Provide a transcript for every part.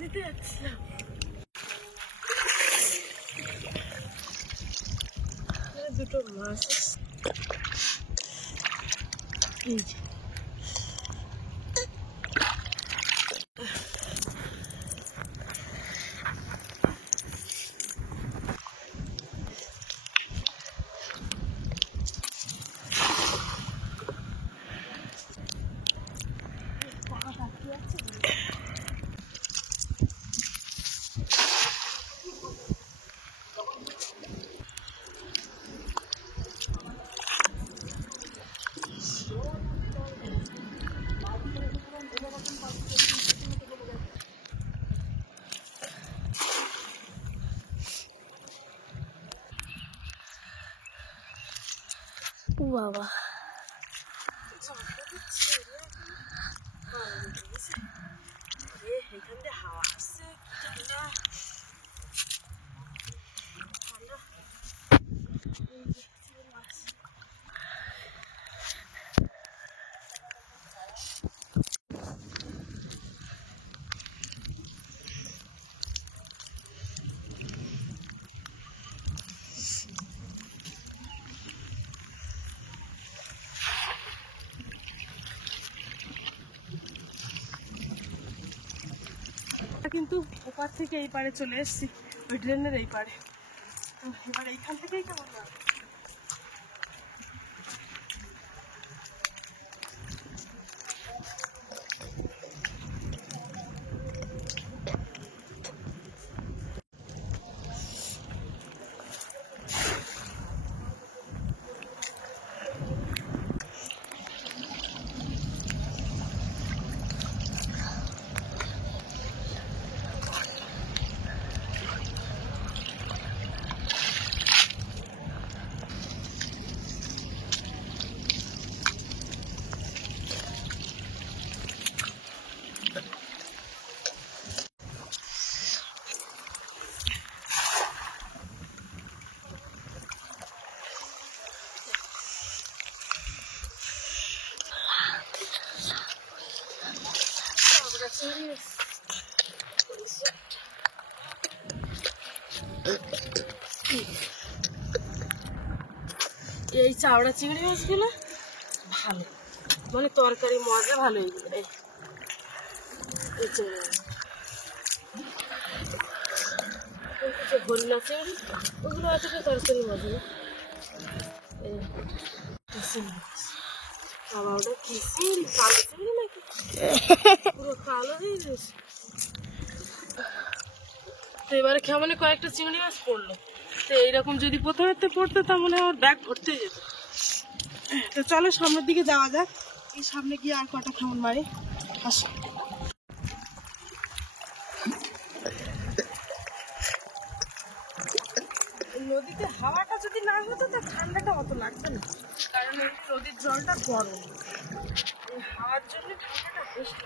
নদীতে যাচ্ছিলাম, দুটো মাছ এই যে বাবা এখান দিয়ে হাওয়া আসছে ঠান্ডা কিন্তু ওপার থেকে এই পারে চলে এসেছি, ওই ড্রেনের এই পারে। তো এবার এইখান থেকেই কেমন লাগে এই চাওড়া চিংড়ি মাছগুলো ভালো, মানে তরকারি মজা ভালো। এইগুলো এই চিংড়ি মাছ, হরিণা চিংড়ি ওগুলো অতটা তরকারি মজা না। আবার ওটা কি চিংড়ি, কালো চিংড়ি নাকি পুরো কালো হয়ে গেছে। তো এবারে কেমন কয়েকটা চিংড়ি মাছ পড়লো, তো এইরকম যদি প্রথমেতে পড়তো তাহলে আমার ব্যাগ ভর্তি যেত। তো চলো সামনের দিকে যাওয়া যাক, এই সামনে গিয়ে আর কটা কেমন মারি আসো। নদীতে হাওয়াটা যদি না হতো তা ঠান্ডাটা অত লাগবে না, কারণ নদীর জলটা গরম, হাওয়ার জন্য ঠান্ডাটা বেশি।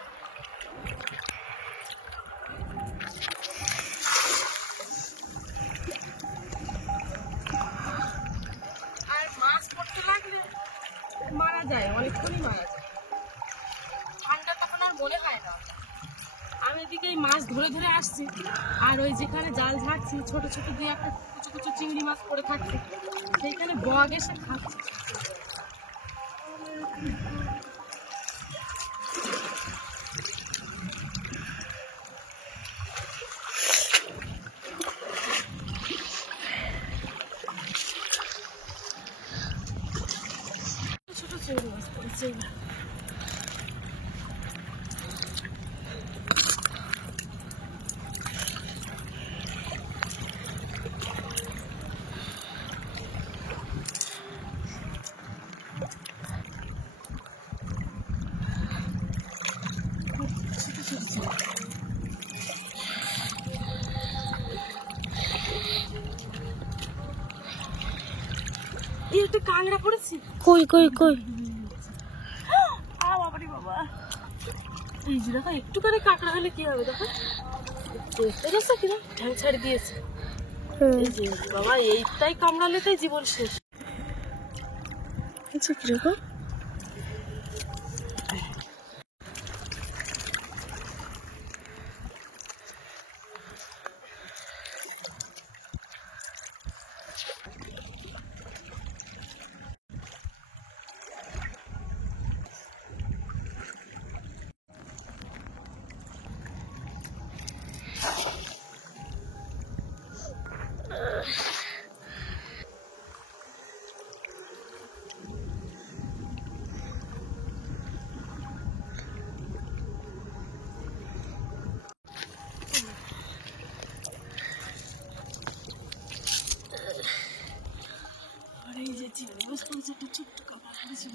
আর মাছ পড়তে লাগলে মারা যায়, অনেকক্ষণই মারা যায়, ঠান্ডা তখন আর মনে হয় না। আমি এদিকে এই মাছ ধরে ধরে আসছি, আর ওই যেখানে জাল ঝাড়ছি ছোট ছোট দিয়ে একটা কুচু কুচু চিংড়ি মাছ পড়ে থাকছে, সেইখানে বগ এসে খাচ্ছে। ছোট চিংড়ি মাছ পড়েছে এবার। একটা কাঁকড়া পড়েছি, কই কই কই বাবারে বাবা। এই যে দেখো একটু করে কাঁকড়া হলে কি হবে, দেখো দেখতে গেছে কিনা ঠ্যাং ছাড়ি দিয়েছে। এই যে বাবা এইটাই কামড়ালে তাই জীবন শেষ। আচ্ছা কিরকম ছোট্ট কাপড় পরেছিল।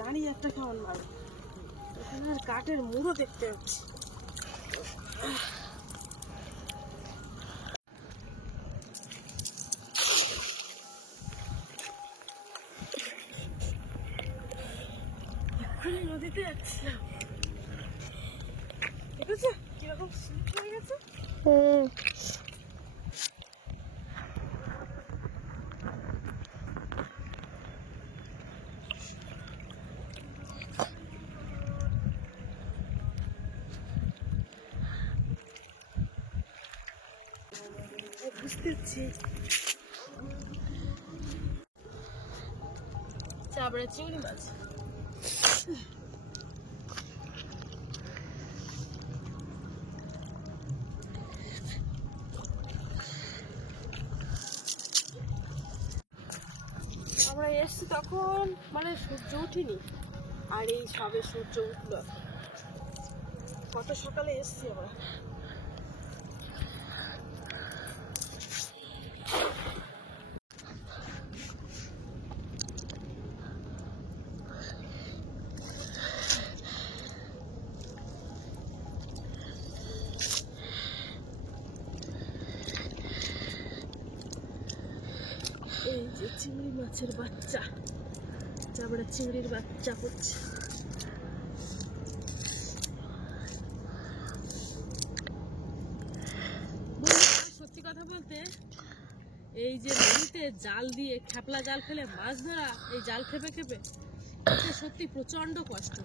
দাঁড়িয়ে একটা কেমন ভালো, এখানে কাঠের মুড়ো দেখতে পাচ্ছি। এক্ষুনি নদীতে যাচ্ছিলাম, ঠিক আছে কিরকম স্লিপ হয়ে গেছে। বুঝতে পারছি চাবড়া চিংড়ি মাছ। আমরা এসছি তখন মানে সূর্য উঠিনি, আর এই সবে সূর্য উঠলো। কত সকালে এসছি আমরা। এই যে চিংড়ি মাছের বাচ্চা, চাবড়া চিংড়ির বাচ্চা করছে। সত্যি কথা বলতে এই যে নদীতে জাল দিয়ে খেপলা জাল ফেলে মাছ ধরা, এই জাল খেপে খেপে সত্যি প্রচন্ড কষ্ট।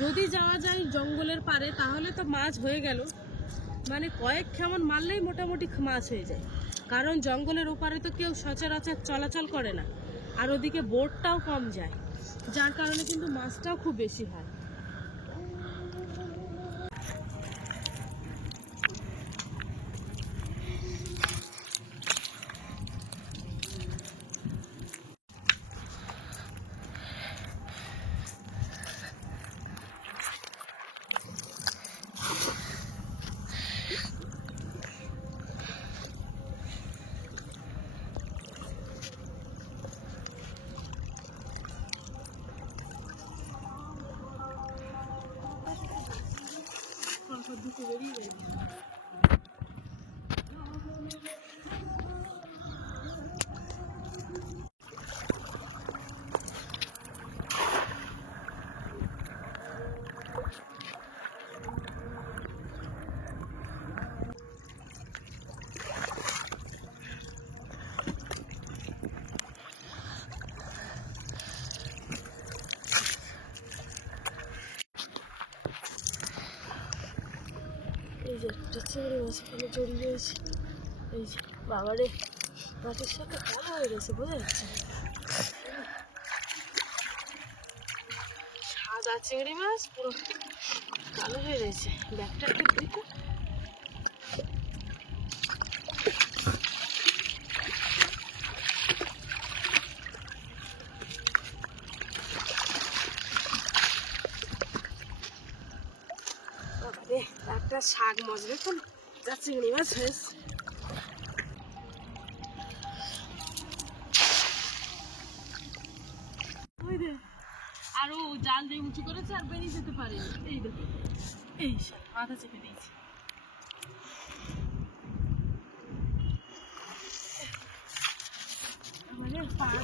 যদি যাওয়া যায় জঙ্গলের পারে তাহলে তো মাছ হয়ে গেল, মানে কয়েক খেমন মারলেই মোটামুটি মাছ হয়ে যায়, কারণ জঙ্গলের ওপারে তো কেউ সচরাচর চলাচল করে না, আর ওদিকে বোটটাও কম যায়, যার কারণে কিন্তু মাছটাও খুব বেশি হয়। দুটো বেরিয়ে গেল। এই যে একটা চিংড়ি মাছ এখানে জড়িয়ে রয়েছে, এই যে বাবারে মাছের সাথে কালো হয়ে গেছে, বোঝা যাচ্ছে। সাদা চিংড়ি মাছ পুরো কালো হয়ে রয়েছে। ব্যাগটা একটু দিতে একটা শাক মাছ দেখুন, যা চিংড়ি মাছ হয়েছে। আরো জাল দিয়ে উঁচু করেছে আর বেরিয়ে যেতে পারেনি। এই দেখুন, এই মাথা চেপে দিয়েছে। আমাদের পাড়া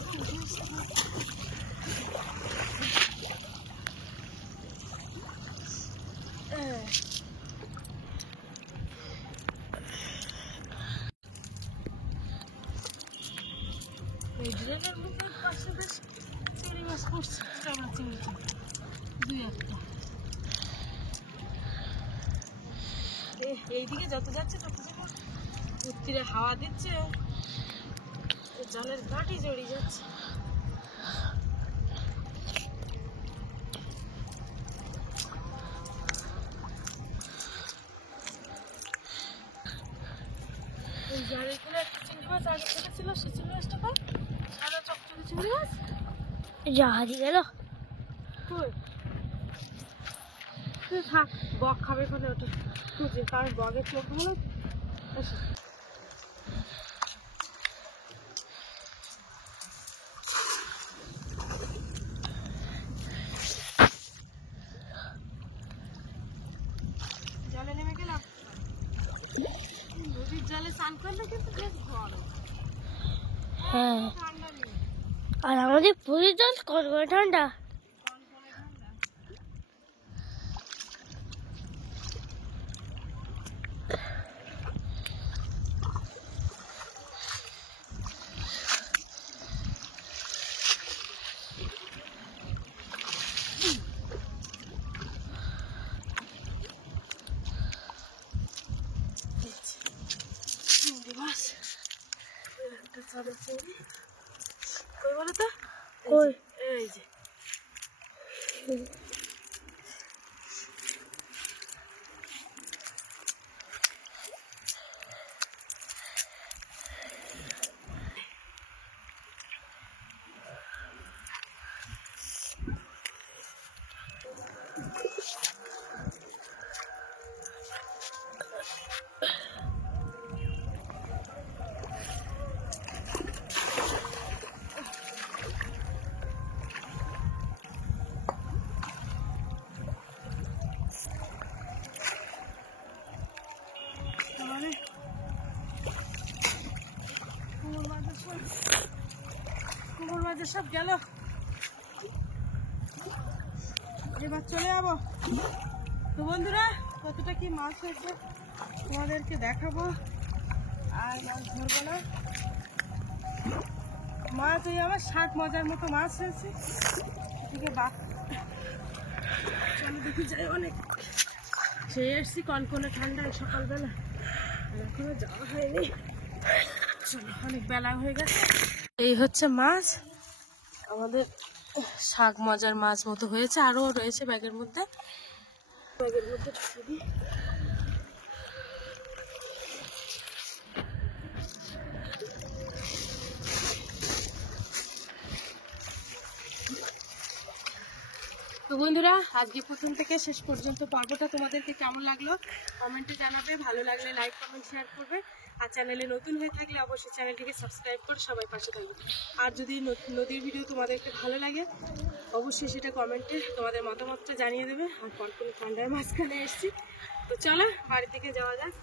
এই ড্রেনের মুখের পাশে বেশ চিংড়ি মাছ পড়ছে, চামড়া চিংড়ি দুই একটা। এইদিকে যত যাচ্ছে তত উত্তরে হাওয়া দিচ্ছে, জলের কাঠি জড়িয়ে যাচ্ছে। ওই জালের কুলে একটা চিংড়ি মাছ আগে থেকে ছিল, সে চিংড়ি মাছটা পাই সাদা চকচকে চিংড়ি মাছ। জাহাজি গেল। কই থাক, বক খাবে ওখানে, ওটা খুঁজে, কারণ বগের চোখগুলো। এসো জলে নেমে গেলাম। নদীর জলে স্নান করলে কিন্তু বেশ ভালো, হ্যাঁ, ঠান্ডা নেই, আর আমাদের পুরী জল কড়কড়ে ঠান্ডা। কনকনে ঠান্ডা। মাছ একটা চাঁদা চিংড়ি কই বলো তো? কই? এই যে আমাদের কুমোর মাঝে সব গেল, এবার চলে যাবো। তো বন্ধুরা, কতটা কি মাছ হয়েছে তোমাদেরকে দেখাবো, আর মাছ ধরবো না। মাছ ওই আমার 7 মজার মতো মাছ হয়েছে। এদিকে চলো দেখি যাই, অনেক খেয়ে এসছি কনকনে ঠান্ডায় সকালবেলা, আর এখনো যাওয়া হয়নি। চলো, অনেক বেলা হয়ে গেছে। এই হচ্ছে মাছ আমাদের, শাক মজার মাছ মতো হয়েছে, আরো রয়েছে ব্যাগের মধ্যে ঢুকিয়ে দিই। তো বন্ধুরা, আজকে প্রথম থেকে শেষ পর্যন্ত পর্বটা তোমাদেরকে কেমন লাগলো কমেন্টে জানাবে, ভালো লাগলে লাইক কমেন্ট শেয়ার করবে, আর চ্যানেলে নতুন হয়ে থাকলে অবশ্যই চ্যানেলটিকে সাবস্ক্রাইব করে সবাই পাশে থাকবে। আর যদি নদীর ভিডিও তোমাদেরকে ভালো লাগে অবশ্যই সেটা কমেন্টে তোমাদের মতামতটা জানিয়ে দেবে। আর কনকনে ঠান্ডার মাঝখানে এসেছি, তো চলো বাড়ি থেকে যাওয়া যাক।